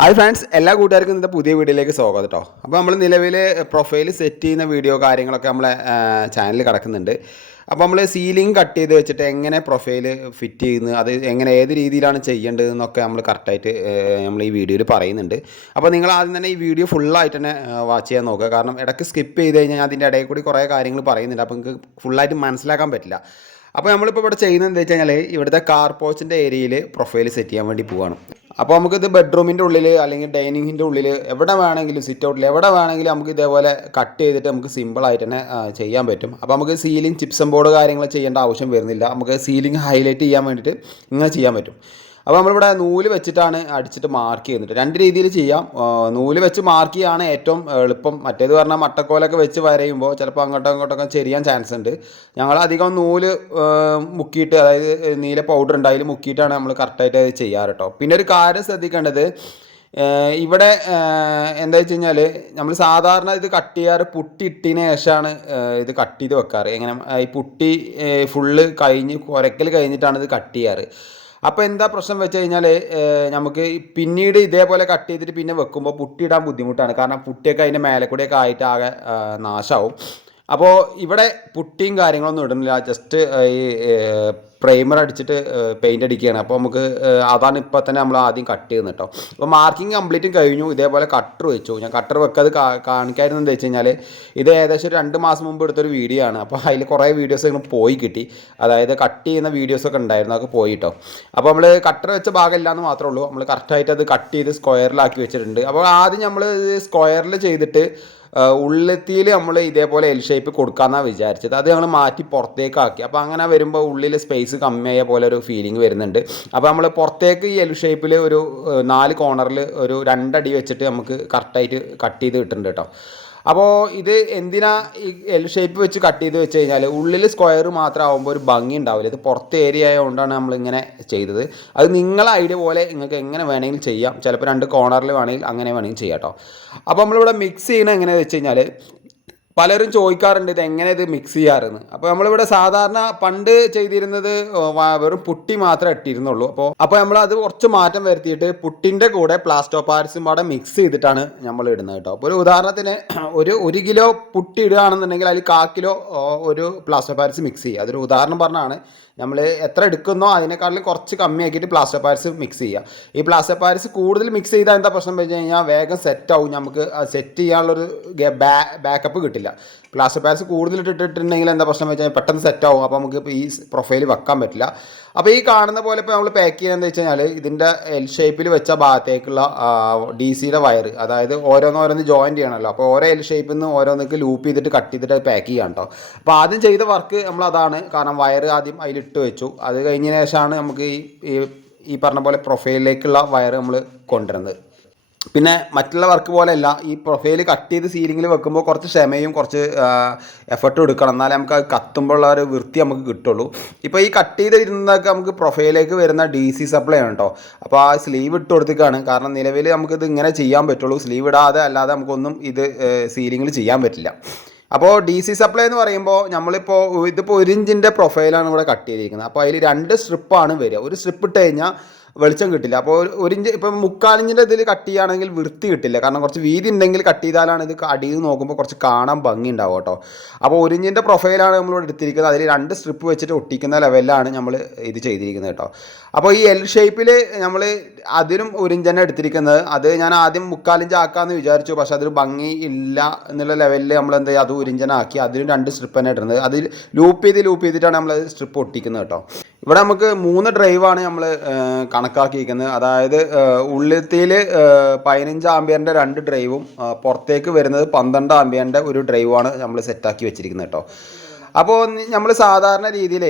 Hi friends, എല്ലാ കൂട്ടുകാർക്കും ഇന്നത്തെ പുതിയ വീഡിയോയിലേക്ക് സ്വാഗതം കേട്ടോ. അപ്പോൾ നമ്മൾ നിലവിൽ പ്രൊഫൈൽ സെറ്റ് ചെയ്യുന്ന വീഡിയോ കാര്യങ്ങളൊക്കെ നമ്മളെ ചാനലിൽ കിടക്കുന്നുണ്ട്. അപ്പോൾ നമ്മൾ സീലിംഗ് കട്ട് ചെയ്ത് വെച്ചിട്ട് എങ്ങനെ പ്രൊഫൈൽ ഫിറ്റ് ചെയ്യുന്നു, അത് എങ്ങനെ ഏത് രീതിയിലാണ് ചെയ്യേണ്ടതെന്നൊക്കെ നമ്മൾ കറക്റ്റായിട്ട് നമ്മൾ ഈ വീഡിയോയിൽ പറയുന്നുണ്ട്. അപ്പോൾ നിങ്ങൾ ആദ്യം തന്നെ ഈ വീഡിയോ ഫുള്ളായിട്ട് തന്നെ വാച്ച് ചെയ്യാൻ നോക്കുക. കാരണം ഇടയ്ക്ക് സ്കിപ്പ് ചെയ്ത് കഴിഞ്ഞാൽ അതിൻ്റെ ഇടയിൽ കൂടി കുറേ കാര്യങ്ങൾ പറയുന്നുണ്ട്. അപ്പോൾ നിങ്ങൾക്ക് ഫുള്ളായിട്ട് മനസ്സിലാക്കാൻ പറ്റില്ല. അപ്പോൾ നമ്മളിപ്പോൾ ഇവിടെ ചെയ്യുന്നത് എന്താ വെച്ച് കഴിഞ്ഞാൽ ഇവിടുത്തെ കാർ പോർച്ചിൻ്റെ ഏരിയയിൽ പ്രൊഫൈൽ സെറ്റ് ചെയ്യാൻ വേണ്ടി പോവുകയാണ്. അപ്പോൾ നമുക്കിത് ബെഡ്റൂമിൻ്റെ ഉള്ളിൽ അല്ലെങ്കിൽ ഡൈനിങ്ങിൻ്റെ ഉള്ളിൽ എവിടെ വേണമെങ്കിലും സിറ്റ് ഔട്ടിൽ എവിടെ വേണമെങ്കിലും നമുക്ക് ഇതേപോലെ കട്ട് ചെയ്തിട്ട് നമുക്ക് സിമ്പിളായിട്ട് തന്നെ ചെയ്യാൻ പറ്റും. അപ്പോൾ നമുക്ക് സീലിംഗ് ചിപ്സം ബോർഡ് കാര്യങ്ങൾ ചെയ്യേണ്ട ആവശ്യം വരുന്നില്ല. നമുക്ക് സീലിംഗ് ഹൈലൈറ്റ് ചെയ്യാൻ വേണ്ടിയിട്ട് ഇങ്ങനെ ചെയ്യാൻ പറ്റും. അപ്പോൾ നമ്മളിവിടെ നൂല് വെച്ചിട്ടാണ് അടിച്ചിട്ട് മാർക്ക് ചെയ്യുന്നത്. രണ്ട് രീതിയിൽ ചെയ്യാം. നൂല് വെച്ച് മാർക്ക് ചെയ്യുകയാണ് ഏറ്റവും എളുപ്പം. മറ്റേത് പറഞ്ഞാൽ മട്ടക്കോലൊക്കെ വെച്ച് വരയുമ്പോൾ ചിലപ്പോൾ അങ്ങോട്ടൊക്കെ ചെരിയാൻ ചാൻസ് ഉണ്ട്. ഞങ്ങൾ അധികം നൂല് മുക്കിയിട്ട്, അതായത് നീല പൗഡർ ഉണ്ട് അതിൽ മുക്കിയിട്ടാണ് നമ്മൾ കറക്റ്റായിട്ട് അത് ചെയ്യാറ് കേട്ടോ. പിന്നെ ഒരു കാര്യം ശ്രദ്ധിക്കേണ്ടത്, ഇവിടെ എന്താ വെച്ച് കഴിഞ്ഞാൽ നമ്മൾ സാധാരണ ഇത് കട്ട് ചെയ്യാറ് പുട്ടി ഇട്ടതിന് ശേഷമാണ് ഇത് കട്ട് ചെയ്ത് വെക്കാറ്. എങ്ങനെ ഈ പുട്ടി ഫുള്ള് കഴിഞ്ഞ് കുരക്കൽ കഴിഞ്ഞിട്ടാണ് ഇത് കട്ട് ചെയ്യാറ്. അപ്പോൾ എന്താ പ്രശ്നം വെച്ച് കഴിഞ്ഞാൽ നമുക്ക് പിന്നീട് ഇതേപോലെ കട്ട് ചെയ്തിട്ട് പിന്നെ വെക്കുമ്പോൾ പുട്ടി ഇടാൻ ബുദ്ധിമുട്ടാണ്. കാരണം പുട്ടിയൊക്കെ അതിൻ്റെ മേലെ കൂടെയൊക്കെ ആയിട്ട് ആകെ നാശമാവും. അപ്പോൾ ഇവിടെ പുട്ടിയും കാര്യങ്ങളൊന്നും ഇടുന്നില്ല, ജസ്റ്റ് ഈ പ്രൈമർ അടിച്ചിട്ട് പെയിൻ്റ് അടിക്കുകയാണ്. അപ്പോൾ നമുക്ക് അതാണ് ഇപ്പോൾ തന്നെ നമ്മൾ ആദ്യം കട്ട് ചെയ്യുന്നത് കേട്ടോ. അപ്പോൾ മാർക്കിങ് കംപ്ലീറ്റും കഴിഞ്ഞു. ഇതേപോലെ കട്ടർ വെച്ചു. ഞാൻ കട്ടർ വെക്കാതെ കാണിക്കായിരുന്നു എന്താ വെച്ച് കഴിഞ്ഞാൽ ഇത് ഏകദേശം ഒരു 2 മാസം മുമ്പ് എടുത്തൊരു വീഡിയോ ആണ്. അപ്പോൾ അതിൽ കുറേ വീഡിയോസ് ഇങ്ങനെ പോയി കിട്ടി. അതായത് കട്ട് ചെയ്യുന്ന വീഡിയോസൊക്കെ ഉണ്ടായിരുന്നു, അതൊക്കെ പോയി കേട്ടോ. അപ്പോൾ നമ്മൾ കട്ടർ വെച്ച ഭാഗമില്ല എന്ന് മാത്രമേ ഉള്ളൂ. നമ്മൾ കറക്റ്റായിട്ട് അത് കട്ട് ചെയ്ത് സ്ക്വയറിലാക്കി വെച്ചിട്ടുണ്ട്. അപ്പോൾ ആദ്യം നമ്മൾ സ്ക്വയറിൽ ചെയ്തിട്ട് ഉള്ളത്തിയിൽ നമ്മൾ ഇതേപോലെ എൽ ഷേപ്പ് കൊടുക്കാമെന്നാണ് വിചാരിച്ചത്. അത് ഞങ്ങൾ മാറ്റി പുറത്തേക്കാക്കി. അപ്പോൾ അങ്ങനെ വരുമ്പോൾ ഉള്ളിൽ സ്പേസ് കമ്മിയായ പോലെ ഒരു ഫീലിംഗ് വരുന്നുണ്ട്. അപ്പോൾ നമ്മൾ പുറത്തേക്ക് ഈ എൽ ഷേപ്പിൽ ഒരു 4 കോർണറിൽ ഒരു 2 അടി വെച്ചിട്ട് നമുക്ക് കറക്റ്റായിട്ട് കട്ട് ചെയ്ത് കിട്ടുന്നുണ്ട് കേട്ടോ. അപ്പോൾ ഇത് എന്തിനാ ഈ എൽ ഷേപ്പ് വെച്ച് കട്ട് ചെയ്ത് വെച്ച് കഴിഞ്ഞാൽ ഉള്ളിൽ സ്ക്വയർ മാത്രം ആകുമ്പോൾ ഒരു ഭംഗി ഉണ്ടാവില്ല. ഇത് പുറത്ത് ഏരിയ ആയതുകൊണ്ടാണ് നമ്മളിങ്ങനെ ചെയ്തത്. അത് നിങ്ങളെ ഐഡിയ പോലെ നിങ്ങൾക്ക് എങ്ങനെ വേണമെങ്കിലും ചെയ്യാം. ചിലപ്പോൾ 2 കോർണറിൽ വേണമെങ്കിൽ അങ്ങനെ വേണമെങ്കിൽ ചെയ്യാം കേട്ടോ. അപ്പോൾ നമ്മളിവിടെ മിക്സ് ചെയ്യണത് എങ്ങനെയാണെന്ന് വെച്ച് കഴിഞ്ഞാൽ പലരും ചോദിക്കാറുണ്ട് ഇത് എങ്ങനെ ഇത് മിക്സ് ചെയ്യാറെന്ന്. അപ്പോൾ നമ്മളിവിടെ സാധാരണ പണ്ട് ചെയ്തിരുന്നത് വെറും പുട്ടി മാത്രമേ ഇട്ടിരുന്നുള്ളൂ. അപ്പോൾ നമ്മളത് കുറച്ച് മാറ്റം വരുത്തിയിട്ട് പുട്ടിൻ്റെ കൂടെ പ്ലാസ്റ്റർ പാരിസും പാടെ മിക്സ് ചെയ്തിട്ടാണ് നമ്മൾ ഇടുന്നത് കേട്ടോ. അപ്പോൾ ഒരു ഉദാഹരണത്തിന് ഒരു കിലോ പുട്ടി ഇടുകയാണെന്നുണ്ടെങ്കിൽ അതിൽ 1/4 കിലോ ഒരു പ്ലാസ്റ്റർ പാരിസ് മിക്സ് ചെയ്യുക. അതൊരു ഉദാഹരണം പറഞ്ഞാണ്. നമ്മൾ എത്ര എടുക്കുന്നോ അതിനേക്കാളും കുറച്ച് കമ്മിയാക്കിയിട്ട് പ്ലാസ്റ്റർ പാരിസ് മിക്സ് ചെയ്യുക. ഈ പ്ലാസ്റ്റർ പാരിസ് കൂടുതൽ മിക്സ് ചെയ്താൽ എന്താ പ്രശ്നം വെച്ച് കഴിഞ്ഞാൽ വേഗം സെറ്റാവും. നമുക്ക് സെറ്റ് ചെയ്യാനുള്ളൊരു ബാക്കപ്പ് കിട്ടില്ല. പ്ലാസ്റ്റർ പാരിസ് കൂടുതൽ ഇട്ടിട്ടുണ്ടെങ്കിൽ എന്താ പ്രശ്നം വെച്ച് കഴിഞ്ഞാൽ പെട്ടെന്ന് സെറ്റാവും. അപ്പോൾ നമുക്ക് ഈ പ്രൊഫൈൽ വെക്കാൻ പറ്റില്ല. അപ്പോൾ ഈ കാണുന്ന പോലെ ഇപ്പോൾ നമ്മൾ പാക്ക് ചെയ്യുന്നത് വെച്ച് കഴിഞ്ഞാൽ ഇതിൻ്റെ എൽ ഷേപ്പിൽ വെച്ച ഭാഗത്തേക്കുള്ള DC-യുടെ വയർ, അതായത് ഓരോന്ന് ജോയിൻറ്റ് ചെയ്യണമല്ലോ. അപ്പോൾ ഓരോ എൽ ഷേപ്പിൽ നിന്ന് ഓരോന്നൊക്കെ ലൂപ്പ് ചെയ്തിട്ട് കട്ട് ചെയ്തിട്ട് പാക്ക് ചെയ്യാം കേട്ടോ. അപ്പോൾ ആദ്യം ചെയ്ത വർക്ക് നമ്മളതാണ്. കാരണം വയർ ആദ്യം അതിലിട്ട് വെച്ചു. അത് കഴിഞ്ഞതിന് ശേഷമാണ് നമുക്ക് ഈ പറഞ്ഞ പോലെ പ്രൊഫൈലിലേക്കുള്ള വയർ നമ്മൾ കൊണ്ടുവരുന്നത്. പിന്നെ മറ്റുള്ള വർക്ക് പോലെയല്ല, ഈ പ്രൊഫൈൽ കട്ട് ചെയ്ത് സീലിങ്ങിൽ വെക്കുമ്പോൾ കുറച്ച് ക്ഷമയും കുറച്ച് എഫർട്ടും എടുക്കണം. എന്നാലേ നമുക്ക് അത് കത്തുമ്പോഴുള്ള ഒരു വൃത്തി നമുക്ക് കിട്ടുള്ളൂ. ഇപ്പോൾ ഈ കട്ട് ചെയ്തിരുന്നതൊക്കെ നമുക്ക് പ്രൊഫൈലിലേക്ക് വരുന്ന DC സപ്ലൈ ആണ് കേട്ടോ. അപ്പോൾ ആ സ്ലീവ് ഇട്ട് കൊടുത്തേക്കാണ്. കാരണം നിലവിൽ നമുക്കിത് ഇങ്ങനെ ചെയ്യാൻ പറ്റുള്ളൂ. സ്ലീവ് ഇടാതെ അല്ലാതെ നമുക്കൊന്നും ഇത് സീലിങ്ങിൽ ചെയ്യാൻ പറ്റില്ല. അപ്പോൾ DC സപ്ലൈ എന്ന് പറയുമ്പോൾ ഇതിപ്പോൾ 1 ഇഞ്ചിൻ്റെ പ്രൊഫൈലാണ് ഇവിടെ കട്ട് ചെയ്തിരിക്കുന്നത്. അപ്പോൾ അതിൽ 2 സ്ട്രിപ്പാണ് വരിക. ഒരു സ്ട്രിപ്പ് ഇട്ട് കഴിഞ്ഞാൽ വെളിച്ചം കിട്ടില്ല. അപ്പോൾ 1 ഇഞ്ച് ഇപ്പം 3/4 ഇഞ്ചിൻ്റെ ഇതിൽ കട്ട് ചെയ്യുകയാണെങ്കിൽ വൃത്തി കിട്ടില്ല. കാരണം കുറച്ച് വീതി ഉണ്ടെങ്കിൽ കട്ട് ചെയ്താലാണ് ഇത് അടിയിൽ നോക്കുമ്പോൾ കുറച്ച് കാണാൻ ഭംഗി ഉണ്ടാവും കേട്ടോ. അപ്പോൾ 1 ഇഞ്ചിൻ്റെ പ്രൊഫൈലാണ് നമ്മളിവിടെ എടുത്തിരിക്കുന്നത്. അതിൽ 2 സ്ട്രിപ്പ് വെച്ചിട്ട് ഒട്ടിക്കുന്ന ലെവലിലാണ് നമ്മൾ ഇത് ചെയ്തിരിക്കുന്നത് കേട്ടോ. അപ്പോൾ ഈ എൽ ഷേപ്പിൽ നമ്മൾ അതിനും 1 ഇഞ്ച് തന്നെ എടുത്തിരിക്കുന്നത്. അത് ഞാൻ ആദ്യം 3/4 ഇഞ്ച് ആക്കാമെന്ന് വിചാരിച്ചു. പക്ഷേ അതൊരു ഭംഗി ഇല്ല എന്നുള്ള ലെവലിൽ നമ്മൾ എന്ത് ചെയ്യുക, അത് 1 ഇഞ്ച് തന്നെ ആക്കി അതിലും 2 സ്ട്രിപ്പ് തന്നെ ഇടുന്നത്. അതിൽ ലൂപ്പ് ചെയ്തിട്ടാണ് നമ്മൾ സ്ട്രിപ്പ് ഒട്ടിക്കുന്നത് കേട്ടോ. ഇവിടെ നമുക്ക് 3 ഡ്രൈവാണ് നമ്മൾ കണക്കാക്കിയിരിക്കുന്നത്. അതായത് ഉള്ളിൽ 15 ആംബിയറിൻ്റെ 2 ഡ്രൈവും പുറത്തേക്ക് വരുന്നത് 12 ആംബിയറിൻ്റെ ഒരു ഡ്രൈവാണ് നമ്മൾ സെറ്റാക്കി വെച്ചിരിക്കുന്നത് കേട്ടോ. അപ്പോൾ നമ്മൾ സാധാരണ രീതിയിൽ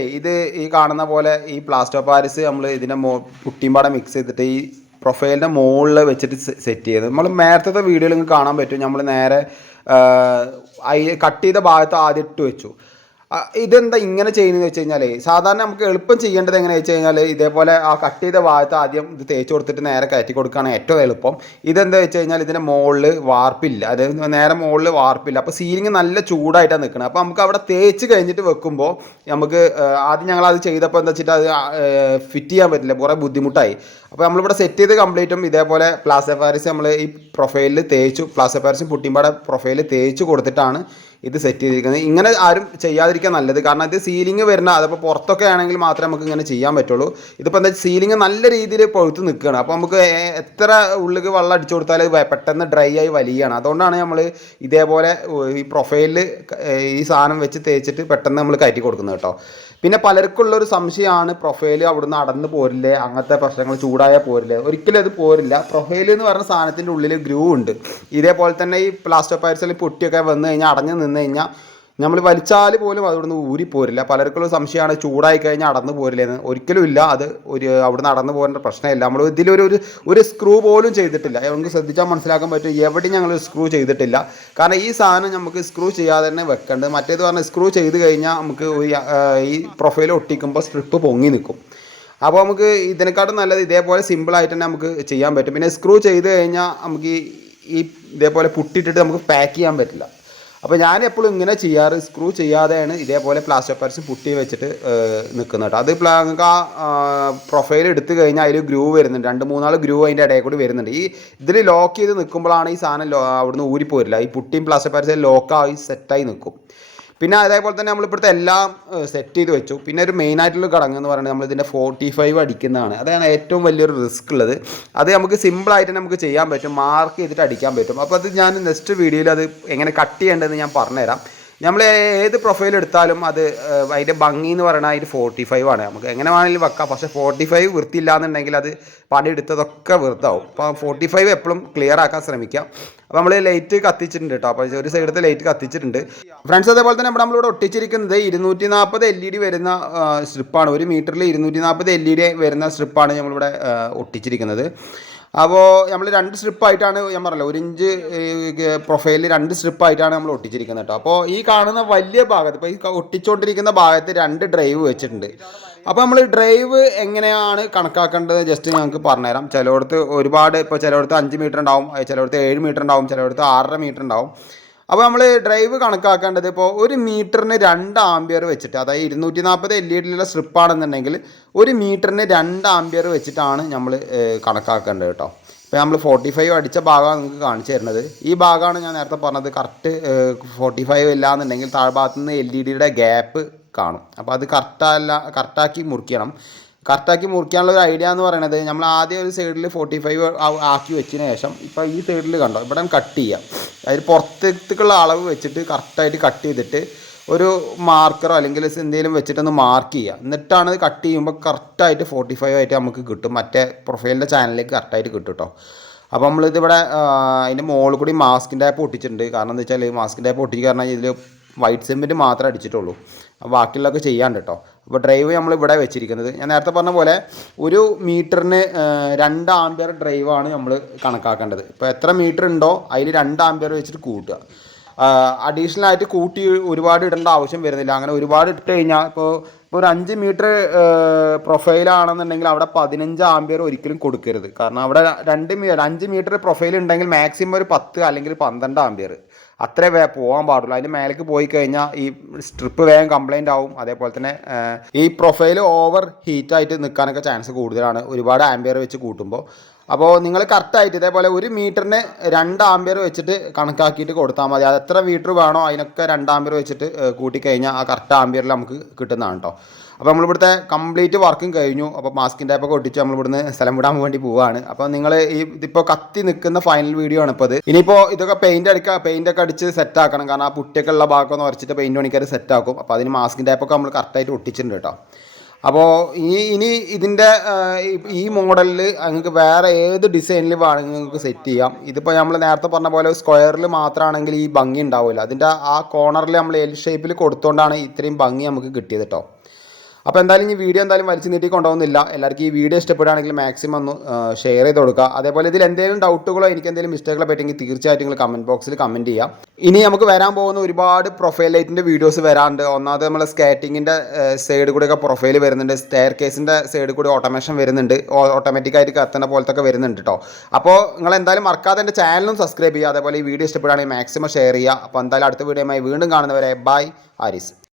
ഈ കാണുന്ന പോലെ ഈ പ്ലാസ്റ്റർ പാരിസ് നമ്മൾ ഇതിൻ്റെ പുട്ടിമ്പാടെ മിക്സ് ചെയ്തിട്ട് ഈ പ്രൊഫൈലിൻ്റെ മുകളിൽ വെച്ചിട്ട് സെറ്റ് ചെയ്ത് നമ്മൾ നേരത്തെ വീഡിയോയിൽ നിങ്ങൾക്ക് കാണാൻ പറ്റും. നമ്മൾ നേരെ കട്ട് ചെയ്ത ഭാഗത്ത് ആദ്യം ഇട്ട് വെച്ചു. ഇതെന്താ ഇങ്ങനെ ചെയ്യുന്നതെന്ന് വെച്ച് കഴിഞ്ഞാൽ സാധാരണ നമുക്ക് എളുപ്പം ചെയ്യേണ്ടത് എങ്ങനെയാണെന്ന് വെച്ച് കഴിഞ്ഞാൽ ഇതേപോലെ ആ കട്ട് ചെയ്ത ഭാഗത്ത് ആദ്യം ഇത് തേച്ച് കൊടുത്തിട്ട് നേരെ കയറ്റി കൊടുക്കുകയാണ് ഏറ്റവും എളുപ്പം. ഇതെന്താ വെച്ച് കഴിഞ്ഞാൽ ഇതിൻ്റെ മുകളിൽ വാർപ്പില്ല, അതായത് നേരെ മുകളിൽ വാർപ്പില്ല. അപ്പോൾ സീലിംഗ് നല്ല ചൂടായിട്ടാണ് നിൽക്കുന്നത്. അപ്പോൾ നമുക്ക് അവിടെ തേച്ച് കഴിഞ്ഞിട്ട് വെക്കുമ്പോൾ നമുക്ക് ആദ്യം ഞങ്ങളത് ചെയ്തപ്പോൾ എന്താ വെച്ചിട്ട് അത് ഫിറ്റ് ചെയ്യാൻ പറ്റില്ല, കുറേ ബുദ്ധിമുട്ടായി. അപ്പോൾ നമ്മളിവിടെ സെറ്റ് ചെയ്ത് കംപ്ലീറ്റും ഇതേപോലെ പ്ലാസ്റ്റർ പാരീസ് നമ്മൾ ഈ പ്രൊഫൈലിൽ തേച്ചു, പ്ലാസ്റ്റർ പാരീസും പുട്ടിമ്പാടെ പ്രൊഫൈലിൽ തേച്ച് കൊടുത്തിട്ടാണ് ഇത് സെറ്റ് ചെയ്തിരിക്കുന്നത്. ഇങ്ങനെ ആരും ചെയ്യാതിരിക്കാൻ നല്ലത്, കാരണം ഇത് സീലിംഗ് വരുന്ന, അതിപ്പോൾ പുറത്തൊക്കെ ആണെങ്കിൽ മാത്രമേ നമുക്ക് ഇങ്ങനെ ചെയ്യാൻ പറ്റുള്ളൂ. ഇതിപ്പോൾ എന്താ സീലിംഗ് നല്ല രീതിയിൽ പഴുത്ത് നിൽക്കുകയാണ്, അപ്പോൾ നമുക്ക് എത്ര ഉള്ളിലേക്ക് വെള്ളം അടിച്ചു കൊടുത്താൽ പെട്ടെന്ന് ഡ്രൈ ആയി വലിയാണ്. അതുകൊണ്ടാണ് നമ്മൾ ഇതേപോലെ ഈ പ്രൊഫൈലിൽ ഈ സാധനം വെച്ച് തേച്ചിട്ട് പെട്ടെന്ന് നമ്മൾ കയറ്റി കൊടുക്കുന്നത് കേട്ടോ. പിന്നെ പലർക്കുള്ളൊരു സംശയമാണ് പ്രൊഫൈൽ അവിടുന്ന് അടന്ന് പോരില്ലേ, അങ്ങനത്തെ പ്രശ്നങ്ങൾ, ചൂടായാൽ പോരില്ലേ. ഒരിക്കലും അത് പോരില്ല. പ്രൊഫൈൽ എന്ന് പറഞ്ഞ സാധനത്തിൻ്റെ ഉള്ളിൽ ഗ്രൂ ഉണ്ട്. ഇതേപോലെ തന്നെ ഈ പ്ലാസ്റ്റർ പാരീസിൽ പൊട്ടിയൊക്കെ വന്നു കഴിഞ്ഞാൽ അടഞ്ഞ് നിന്ന് കഴിഞ്ഞാൽ നമ്മൾ വലിച്ചാൽ പോലും അവിടുന്ന് ഊരിപ്പോരില്ല. പലർക്കുള്ള സംശയമാണ് ചൂടായി കഴിഞ്ഞാൽ അടന്നു പോരില്ലെന്ന്. ഒരിക്കലും ഇല്ല, അത് അവിടുന്ന് അടന്നു പോരേണ്ട പ്രശ്നമില്ല. നമ്മൾ ഇതിലൊരു സ്ക്രൂ പോലും ചെയ്തിട്ടില്ല. നമുക്ക് ശ്രദ്ധിച്ചാൽ മനസ്സിലാക്കാൻ പറ്റും, എവിടെയും ഞങ്ങൾ സ്ക്രൂ ചെയ്തിട്ടില്ല. കാരണം ഈ സാധനം നമുക്ക് സ്ക്രൂ ചെയ്യാതെ തന്നെ വെക്കേണ്ടത്. മറ്റേത് പറഞ്ഞാൽ സ്ക്രൂ ചെയ്ത് കഴിഞ്ഞാൽ നമുക്ക് ഈ പ്രൊഫൈൽ ഒട്ടിക്കുമ്പോൾ സ്ട്രിപ്പ് പൊങ്ങി നിൽക്കും. അപ്പോൾ നമുക്ക് ഇതിനെക്കാട്ടും നല്ലത് ഇതേപോലെ സിമ്പിളായിട്ട് തന്നെ നമുക്ക് ചെയ്യാൻ പറ്റും. പിന്നെ സ്ക്രൂ ചെയ്ത് കഴിഞ്ഞാൽ നമുക്ക് ഈ ഇതേപോലെ പുട്ടിയിട്ടിട്ട് നമുക്ക് പാക്ക് ചെയ്യാൻ പറ്റില്ല. അപ്പോൾ ഞാൻ എപ്പോഴും ഇങ്ങനെ ചെയ്യാറ്, സ്ക്രൂ ചെയ്യാതെയാണ് ഇതേപോലെ പ്ലാസ്റ്റർ പാരീസ് പുട്ടി വെച്ചിട്ട് നിൽക്കുന്നത് കേട്ടോ. അത് നിങ്ങൾക്ക് ആ പ്രൊഫൈൽ എടുത്തു കഴിഞ്ഞാൽ അതിൽ ഗ്രൂ വരുന്നുണ്ട്, 2-3 ഗ്രൂ അതിൻ്റെ ഇടയിൽ കൂടി വരുന്നുണ്ട്. ഈ ഇതിൽ ലോക്ക് ചെയ്ത് നിൽക്കുമ്പോഴാണ് ഈ സാധനം അവിടുന്ന് ഊരിപ്പോരില്ല. ഈ പുട്ടിയും പ്ലാസ്റ്റർ പാരീസും ലോക്കായി സെറ്റായി നിൽക്കും. പിന്നെ അതേപോലെ തന്നെ നമ്മളിപ്പോഴത്തെ എല്ലാം സെറ്റ് ചെയ്ത് വെച്ചു. പിന്നെ ഒരു മെയിനായിട്ടുള്ള ഘടകം എന്ന് പറയുന്നത് നമ്മളിതിൻ്റെ 45 അടിക്കുന്നതാണ്. അതാണ് ഏറ്റവും വലിയൊരു റിസ്ക് ഉള്ളത്. അത് നമുക്ക് സിമ്പിളായിട്ട് നമുക്ക് ചെയ്യാൻ പറ്റും, മാർക്ക് ചെയ്തിട്ട് അടിക്കാൻ പറ്റും. അപ്പോൾ അത് ഞാൻ നെക്സ്റ്റ് വീഡിയോയിൽ അത് എങ്ങനെ കട്ട് ചെയ്യേണ്ടതെന്ന് ഞാൻ പറഞ്ഞുതരാം. നമ്മൾ ഏത് പ്രൊഫൈൽ എടുത്താലും അത് അതിൻ്റെ ഭംഗി എന്ന് പറയുന്നത് അതിൻ്റെ 45 ആണ്. നമുക്ക് എങ്ങനെ വേണമെങ്കിലും വെക്കാം, പക്ഷേ 45 വൃത്തിയില്ല എന്നുണ്ടെങ്കിൽ അത് പണിയെടുത്തതൊക്കെ വെറുതാവും. അപ്പോൾ 45 എപ്പോഴും ക്ലിയർ ആക്കാൻ ശ്രമിക്കാം. അപ്പോൾ നമ്മൾ ലൈറ്റ് കത്തിച്ചിട്ടുണ്ട് കേട്ടോ. അപ്പോൾ ഒരു സൈഡത്തെ ലൈറ്റ് കത്തിച്ചിട്ടുണ്ട് ഫ്രണ്ട്സ്. അതേപോലെ തന്നെ നമ്മളിവിടെ ഒട്ടിച്ചിരിക്കുന്നത് 240 LED വരുന്ന സ്ട്രിപ്പാണ്. 1 മീറ്ററിൽ 240 LED വരുന്ന സ്ട്രിപ്പാണ് നമ്മളിവിടെ ഒട്ടിച്ചിരിക്കുന്നത്. അപ്പോൾ നമ്മൾ 2 സ്ട്രിപ്പായിട്ടാണ്, ഞാൻ പറഞ്ഞല്ലോ 1 ഇഞ്ച് പ്രൊഫൈലിൽ 2 സ്ട്രിപ്പായിട്ടാണ് നമ്മൾ ഒട്ടിച്ചിരിക്കുന്നത് കേട്ടോ. അപ്പോൾ ഈ കാണുന്ന വലിയ ഭാഗത്ത്, ഇപ്പോൾ ഈ ഒട്ടിച്ചുകൊണ്ടിരിക്കുന്ന ഭാഗത്ത് 2 ഡ്രൈവ് വെച്ചിട്ടുണ്ട്. അപ്പോൾ നമ്മൾ ഡ്രൈവ് എങ്ങനെയാണ് കണക്കാക്കേണ്ടത് ജസ്റ്റ് ഞങ്ങൾക്ക് പറഞ്ഞുതരാം. ചിലയിടത്ത് ഒരുപാട്, ഇപ്പോൾ ചിലയിടത്ത് 5 മീറ്റർ ഉണ്ടാവും, ചിലയിടത്ത് 7 മീറ്റർ ഉണ്ടാവും, ചിലയിടത്ത് 6.5 മീറ്റർ ഉണ്ടാവും. അപ്പോൾ നമ്മൾ ഡ്രൈവ് കണക്കാക്കേണ്ടത് ഇപ്പോൾ 1 മീറ്ററിന് 2 ആംപിയർ വെച്ചിട്ട്, അതായത് 240 LED സ്ട്രിപ്പാണെന്നുണ്ടെങ്കിൽ 1 മീറ്ററിന് 2 ആംപിയർ വെച്ചിട്ടാണ് നമ്മൾ കണക്കാക്കേണ്ടത് കേട്ടോ. ഇപ്പോൾ നമ്മൾ 45 അടിച്ച ഭാഗമാണ് നിങ്ങൾക്ക് കാണിച്ചു തരുന്നത്. ഈ ഭാഗമാണ് ഞാൻ നേരത്തെ പറഞ്ഞത്. കറക്റ്റ് 45 ഇല്ല എന്നുണ്ടെങ്കിൽ താഴ്ഭാഗത്തു നിന്ന് LED ഗ്യാപ്പ് കാണും. അപ്പോൾ അത് കറക്റ്റാക്കി മുറിക്കണം. കറക്റ്റാക്കി മുറിക്കാനുള്ള ഒരു ഐഡിയ എന്ന് പറയുന്നത്, നമ്മൾ ആദ്യം ഒരു സൈഡിൽ 45 ആക്കി വെച്ചതിന് ശേഷം ഇപ്പോൾ ഈ സൈഡിൽ കണ്ടോ ഇവിടെ കട്ട് ചെയ്യാം. അതിൽ പുറത്തേക്കുള്ള അളവ് വെച്ചിട്ട് കറക്റ്റായിട്ട് കട്ട് ചെയ്തിട്ട് ഒരു മാർക്കറോ അല്ലെങ്കിൽ എന്തെങ്കിലും വെച്ചിട്ടൊന്ന് മാർക്ക് ചെയ്യുക. എന്നിട്ടാണ് കട്ട് ചെയ്യുമ്പോൾ കറക്റ്റായിട്ട് 45 ആയിട്ട് നമുക്ക് കിട്ടും. മറ്റേ പ്രൊഫൈലിൻ്റെ ചാനലിലേക്ക് കറക്റ്റായിട്ട് കിട്ടും കേട്ടോ. അപ്പോൾ നമ്മളിതിവിടെ അതിൻ്റെ മുകളിൽ കൂടി മാസ്കിൻ്റെ ടൈപ്പ് ഒട്ടിച്ചിട്ടുണ്ട്. കാരണം എന്താ വെച്ചാൽ മാസ്കിൻ്റെ ടൈപ്പ് ഒട്ടിച്ച് കാരണം ഇതിൽ വൈറ്റ് സിമെൻറ്റ് മാത്രമേ അടിച്ചിട്ടുള്ളൂ, ബാക്കിയുള്ളതൊക്കെ ചെയ്യാണ്ട് കേട്ടോ. അപ്പോൾ ഡ്രൈവ് നമ്മളിവിടെ വെച്ചിരിക്കുന്നത് ഞാൻ നേരത്തെ പറഞ്ഞ പോലെ 1 മീറ്ററിന് 2 ആംപിയർ ഡ്രൈവാണ് നമ്മൾ കണക്കാക്കേണ്ടത്. ഇപ്പോൾ എത്ര മീറ്റർ ഉണ്ടോ അതിൽ 2 ആംപിയർ വെച്ചിട്ട് കൂട്ടുക. അഡീഷണൽ ആയിട്ട് കൂട്ടി ഒരുപാട് ഇടേണ്ട ആവശ്യം വരുന്നില്ല. അങ്ങനെ ഒരുപാട് ഇട്ട് കഴിഞ്ഞാൽ ഇപ്പോൾ ഒരു 5 മീറ്റർ പ്രൊഫൈലാണെന്നുണ്ടെങ്കിൽ അവിടെ 15 ആംപിയർ ഒരിക്കലും കൊടുക്കരുത്. കാരണം അവിടെ 5 മീറ്റർ പ്രൊഫൈൽ ഉണ്ടെങ്കിൽ മാക്സിമം ഒരു 10 അല്ലെങ്കിൽ 12 ആംപിയർ അത്രേ പോകാൻ പാടുള്ളൂ. അതിന് മേലേക്ക് പോയി കഴിഞ്ഞാൽ ഈ സ്ട്രിപ്പ് വേഗം കംപ്ലൈൻ്റ് ആവും. അതേപോലെ തന്നെ ഈ പ്രൊഫൈൽ ഓവർ ഹീറ്റായിട്ട് നിൽക്കാനൊക്കെ ചാൻസ് കൂടുതലാണ് ഒരുപാട് ആംപിയർ വെച്ച് കൂട്ടുമ്പോൾ. അപ്പോൾ നിങ്ങൾ കറക്റ്റായിട്ട് ഇതേപോലെ 1 മീറ്ററിന് 2 ആംപിയർ വെച്ചിട്ട് കണക്കാക്കിയിട്ട് കൊടുത്താൽ മതി. അത് എത്ര മീറ്റർ വേണോ അതിനൊക്കെ 2 ആംപിയർ വെച്ചിട്ട് കൂട്ടിക്കഴിഞ്ഞാൽ ആ കറക്റ്റ് ആംപിയറിൽ നമുക്ക് കിട്ടുന്നതാണ് കേട്ടോ. അപ്പോൾ നമ്മളിവിടുത്തെ കംപ്ലീറ്റ് വർക്കും കഴിഞ്ഞു. അപ്പോൾ മാസ്കിൻ്റെ ടൈപ്പൊക്കെ ഒട്ടിച്ച് നമ്മളിവിടുന്ന് സ്ഥലം വിടാൻ വേണ്ടി പോവുകയാണ്. അപ്പോൾ നിങ്ങൾ ഇതിപ്പോൾ കത്തി നിൽക്കുന്ന ഫൈനൽ വീഡിയോ ആണ് ഇപ്പോൾ അത്. ഇനിയിപ്പോൾ ഇതൊക്കെ പെയിൻ്റൊക്കെ അടിച്ച് സെറ്റാക്കണം. കാരണം ആ പുട്ടിയൊക്കെ ഉള്ള ഭാഗമൊന്ന് വരച്ചിട്ട് പെയിൻറ്റ് പണിക്കാർ സെറ്റാക്കും. അപ്പോൾ അതിന് മാസ്കിൻ്റെ ടൈപ്പൊക്കെ നമ്മൾ കറക്റ്റായിട്ട് ഒട്ടിച്ചിട്ടുണ്ട് കേട്ടോ. അപ്പോൾ ഇനി ഇതിൻ്റെ ഈ മോഡലിൽ നിങ്ങൾക്ക് വേറെ ഏത് ഡിസൈനിൽ വേണമെങ്കിൽ നിങ്ങൾക്ക് സെറ്റ് ചെയ്യാം. ഇതിപ്പോൾ നമ്മൾ നേരത്തെ പറഞ്ഞ പോലെ സ്ക്വയറിൽ മാത്രമാണെങ്കിൽ ഈ ഭംഗി ഉണ്ടാവില്ല. അതിൻ്റെ ആ കോർണറിൽ നമ്മൾ എൽ ഷേപ്പിൽ കൊടുത്തുകൊണ്ടാണ് ഇത്രയും ഭംഗി നമുക്ക് കിട്ടിയത് കേട്ടോ. അപ്പോൾ എന്തായാലും ഈ വീഡിയോ എന്തായാലും വലിച്ചു നീട്ടി കൊണ്ടുപോകുന്നില്ല. എല്ലാവർക്കും ഈ വീഡിയോ ഇഷ്ടപ്പെടുകയാണെങ്കിൽ മാക്സിമം ഒന്ന് ഷെയർ ചെയ്ത് കൊടുക്കുക. അതേപോലെ ഇതിൽ എന്തെങ്കിലും ഡൗട്ടുകളോ എനിക്ക് എന്തെങ്കിലും മിസ്റ്റേക്കുകളോ പറ്റുമെങ്കിൽ തീർച്ചയായിട്ടും നിങ്ങൾ കമൻറ്റ് ബോക്സിൽ കമൻറ്റ് ചെയ്യാം. ഇനി നമുക്ക് വരാൻ പോകുന്ന ഒരുപാട് പ്രൊഫൈൽ ലൈറ്റിൻ്റെ വീഡിയോസ് വരാണ്ട്. ഒന്നാമത് നമ്മൾ സ്കേറ്റിങ്ങിൻ്റെ സൈഡ് കൂടെയൊക്കെ പ്രൊഫൈൽ വരുന്നുണ്ട്, സ്റ്റെയർ കേസിൻ്റെ സൈഡിൽ കൂടി ഓട്ടോമേഷൻ വരുന്നുണ്ട്, ഓട്ടോമാറ്റിക്കായിട്ട് കത്തുന്ന പോലത്തൊക്കെ വരുന്നുണ്ട് കേട്ടോ. അപ്പോൾ നിങ്ങൾ എന്തായാലും മറക്കാതെ എൻ്റെ ചാനലും സബ്സ്ക്രൈബ് ചെയ്യുക. അതേപോലെ ഈ വീഡിയോ ഇഷ്ടപ്പെടുകയാണെങ്കിൽ മാക്സിമം ഷെയർ ചെയ്യുക. അപ്പോൾ എന്തായാലും അടുത്ത വീഡിയോയുമായി വീണ്ടും കാണുന്നവരെ ബൈ ആരിസ്.